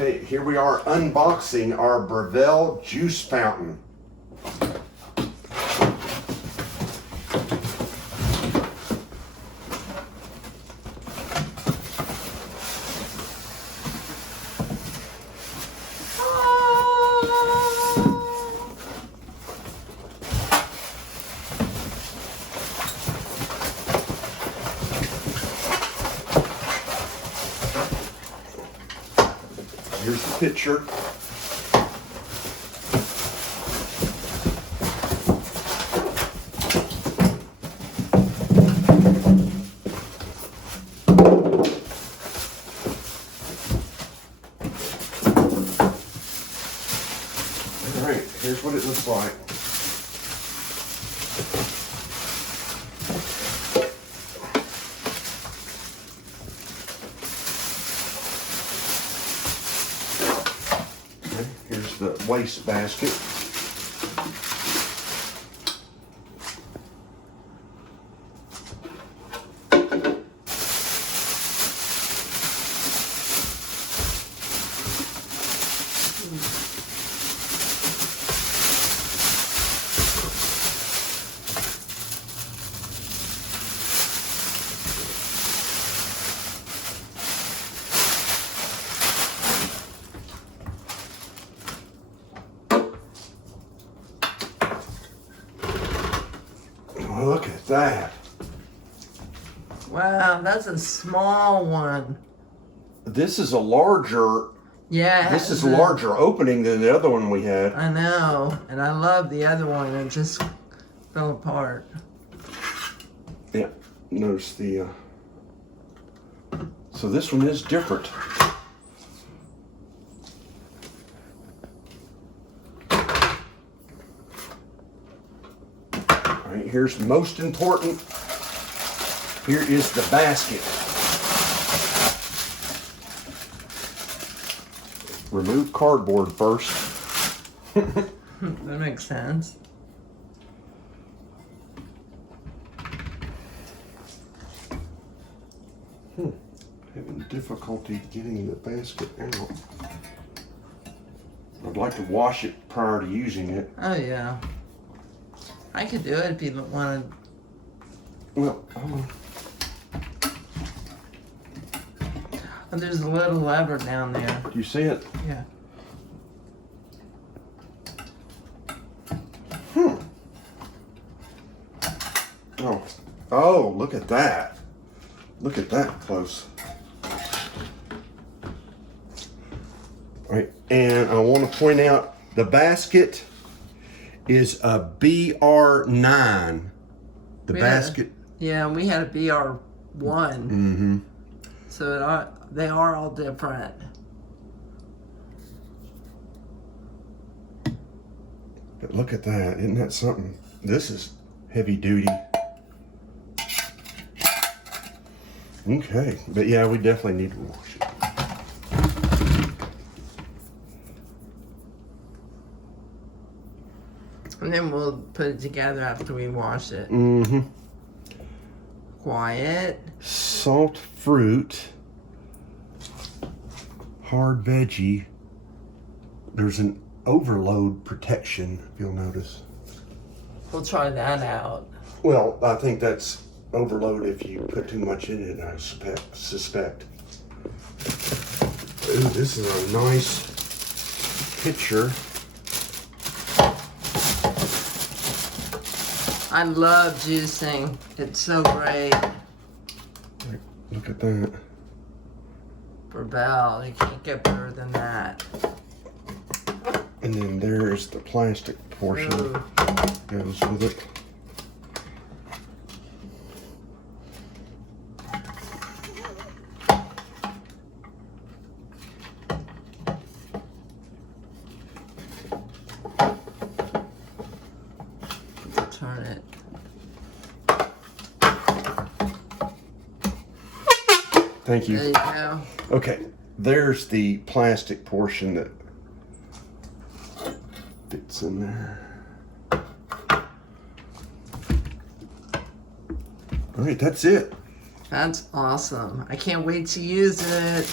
Okay, here we are unboxing our Breville juice fountain. Here's the picture. All right, here's what it looks like. Here's the waste basket. Look at that. Wow, that's a small one. This is a larger, Yeah. this is a larger opening than the other one we had. I know, and I love the other one. It just fell apart. Yeah, notice the, so this one is different. All right, here's most important. Here is the basket. Remove cardboard first. That makes sense. Having difficulty getting the basket out. I'd like to wash it prior to using it. Oh, yeah. I could do it if you wanted. Well, Oh, there's a little lever down there. do you see it? Yeah. Oh, look at that. Look at that close. All right, and I want to point out the basket is a BR9. The basket. Yeah, we had a BR1. Mm-hmm. So they are all different. But look at that. Isn't that something? This is heavy duty. Okay, but yeah, we definitely need to wash it. And then we'll put it together after we wash it. Mm-hmm. Quiet. Salt fruit. Hard veggie. There's an overload protection, if you'll notice. We'll try that out. Well, I think that's overload if you put too much in it, I suspect. Ooh, this is a nice picture. I love juicing. It's so great. Look at that. For Belle, you can't get better than that. And then there's the plastic portion. Ooh. Goes with it. Turn it. Thank you. There you go. Okay, there's the plastic portion that fits in there. All right, that's it. That's awesome. I can't wait to use it.